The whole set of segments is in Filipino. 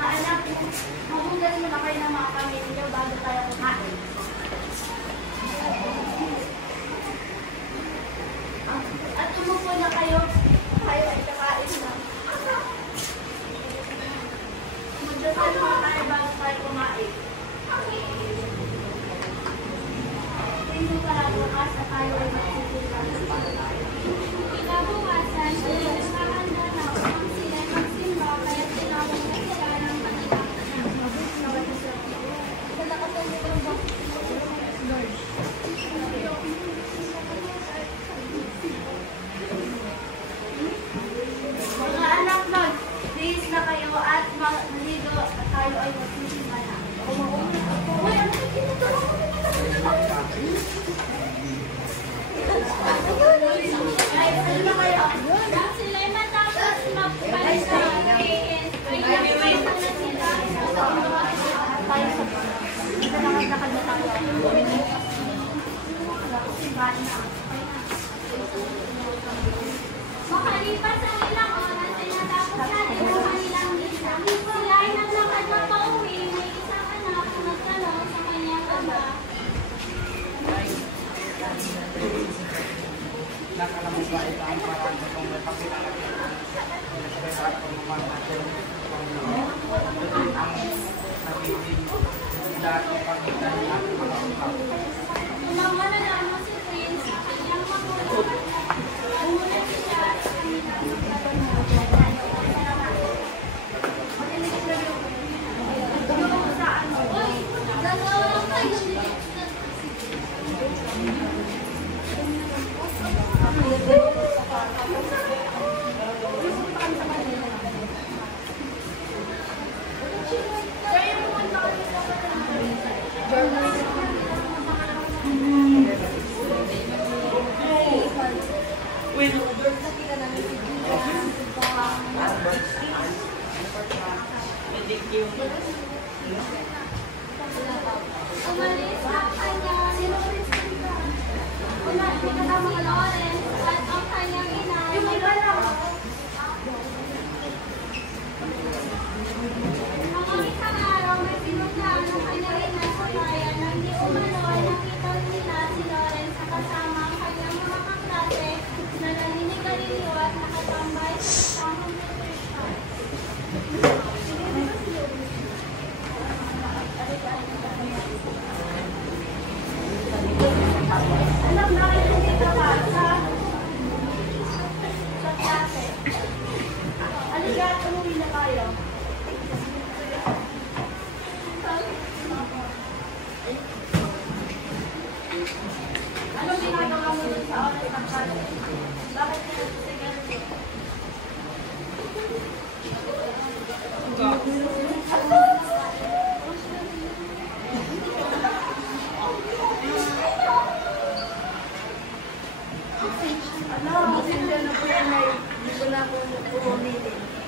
Mga anak, magugas mo na kayo ng mga pamilya bago tayo kumain. At umupo na kayo ay kakain na. Magdasal mga tayo bago tayo kumain. Hindi ka na bukas na tayo ay magsisimba sa pagkain. Kinabukasan, ay nagkakanda na upang sila magsimba kaya tinawag na sila ng kanilang mabus na wala sa kalakasan nito ba? Mga anak nun, please na kayo at maligo at tayo ay magsisimba na. Uy, ano ka tinutulong ko nila? Ay, ano na kayo? Sila matapos magpalit sa weekend. Ay, nag-fight na sila. Tayo sa isa nakagdakad na tayo. Makalipas ang ilang oras ay natapos natin ang kanilang lista. Sila ay naglakad na pauwi. May isang anak na nagtanong sa kanyang ama. Alam mo ba ito ang parang kung may pakilalagay sa pagmamahal natin ang nagiging dati pagkitan ng ating mga utak. Tumama na naman si Prince sa kanyang magulang. Umulat siya sa kanilang magkaroon. Uy, gagawin kayo. Umalis ang kanyang Lawrence at ang kanyang ina. Mga isang araw may pinuntahan ang kanyang ina sa bayan nang di umano ay nakita nila si Lawrence sa kasama ang kanyang mga kaklase na naninigarilyo at nakatambay sa isang nutrition. Anak, nakikita ka sa klase. Aliga, umuwi na tayo. Anong ginagawa mo dun sa oras ng klase? Bakit ka nagsigarilyo?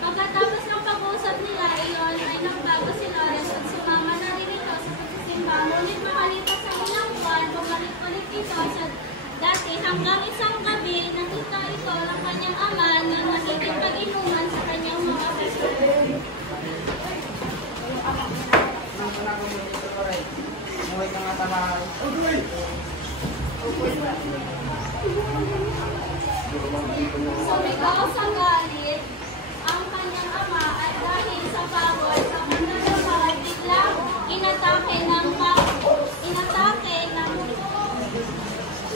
Pagkatapos ng pag-uusap nila, iyon ay nagbago si Lawrence at sumama na rin ito sa pagsisimba. Ngunit makalipas ang ilang buwan, bumalik-balik ito sa dati hanggang isang gabi, nakita ito ng kanyang ama na nakikipag-inuman sa kanyang mga kasama. Umuwi ka nga tama. Sumigaw sa galit ang kanyang ama at dahil sa pagod sa kanyang biglang inatake ng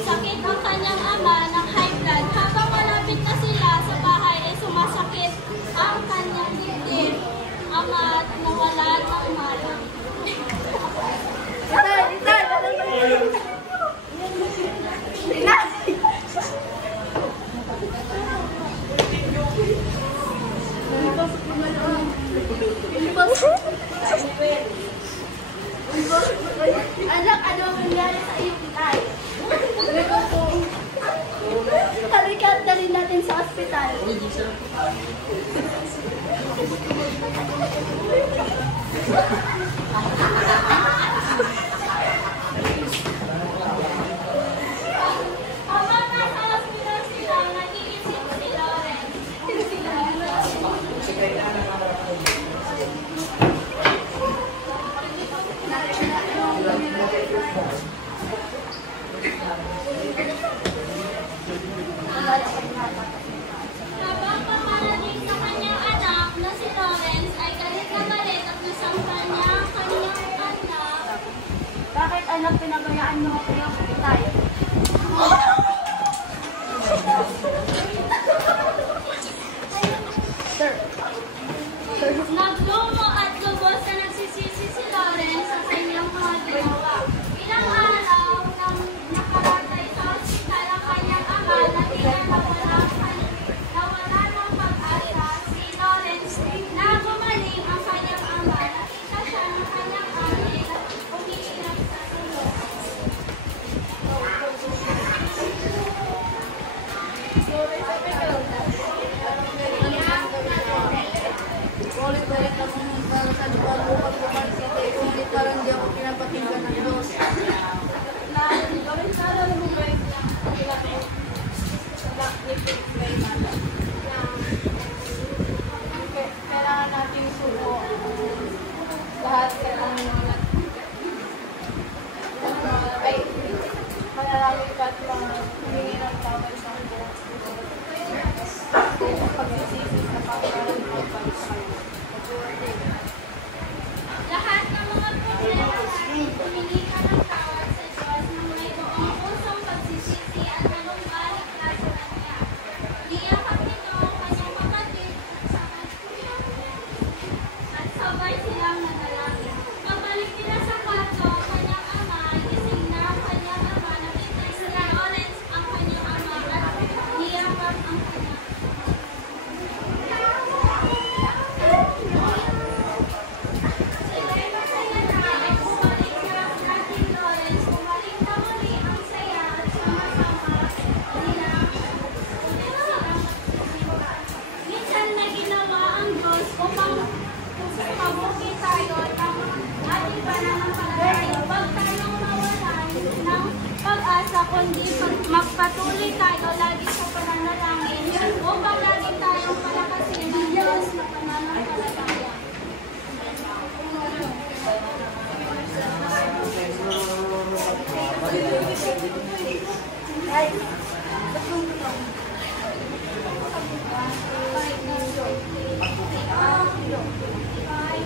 sakit ang kanyang ama ng high blood. Habang malapit na sila sa bahay ay sumasakit ang kanyang dibdib. Ama at nawalan ng malay. Anak, ano ang nangyari sa iyo, Tay? Halika at dalhin natin sa ospital. Habang nasa ospital sila, nag-iisip si Lawrence. na pinabayaan niyo ako yung kapitay. Naglumo at lubos na nagsisisi si Lawrence sa kanyang mga ginawa. Ilang araw nang nakaratay sa ospital ang kanyang ama na nawala ng pag-asa si Lawrence na gumaling ang kanyang ama. Nakita siya ng kanyang ate na umiiyak sa sulok. Ulit-ulit na pumunta sa lugar upang bumansite, ngunit parang di ako pinapakinggan ng Diyos. Kailangan natin suko. Lahat kailangan ay manalangin ka at humingi ng tawad sa Diyos. Pagsisisi sa pagkaroon ng pagkaroon. Lahat ng mga problema natin, humingi ka ng tawad sa Diyos nang may buong pusong pagsisisi at nalumbalik ka sa Kanya. Niyakap nito ang kanyang kapatid at sabay silang nanalangin. Pagbalik nila sa kwarto ang kanyang ama, gising na ang kanyang ama, nakita si Lawrence ang kanyang ama at niyakap ang kanyang minsan na ginawa ang Diyos upang mabuti tayo at ang ating pananampalataya. Huwag tayong mawalan ng pag-asa, kundi magpatuloy tayo lagi sa pananalangin upang lagi tayong palakasin ng Diyos na pananampalataya.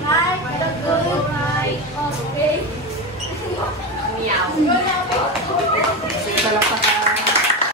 Hi,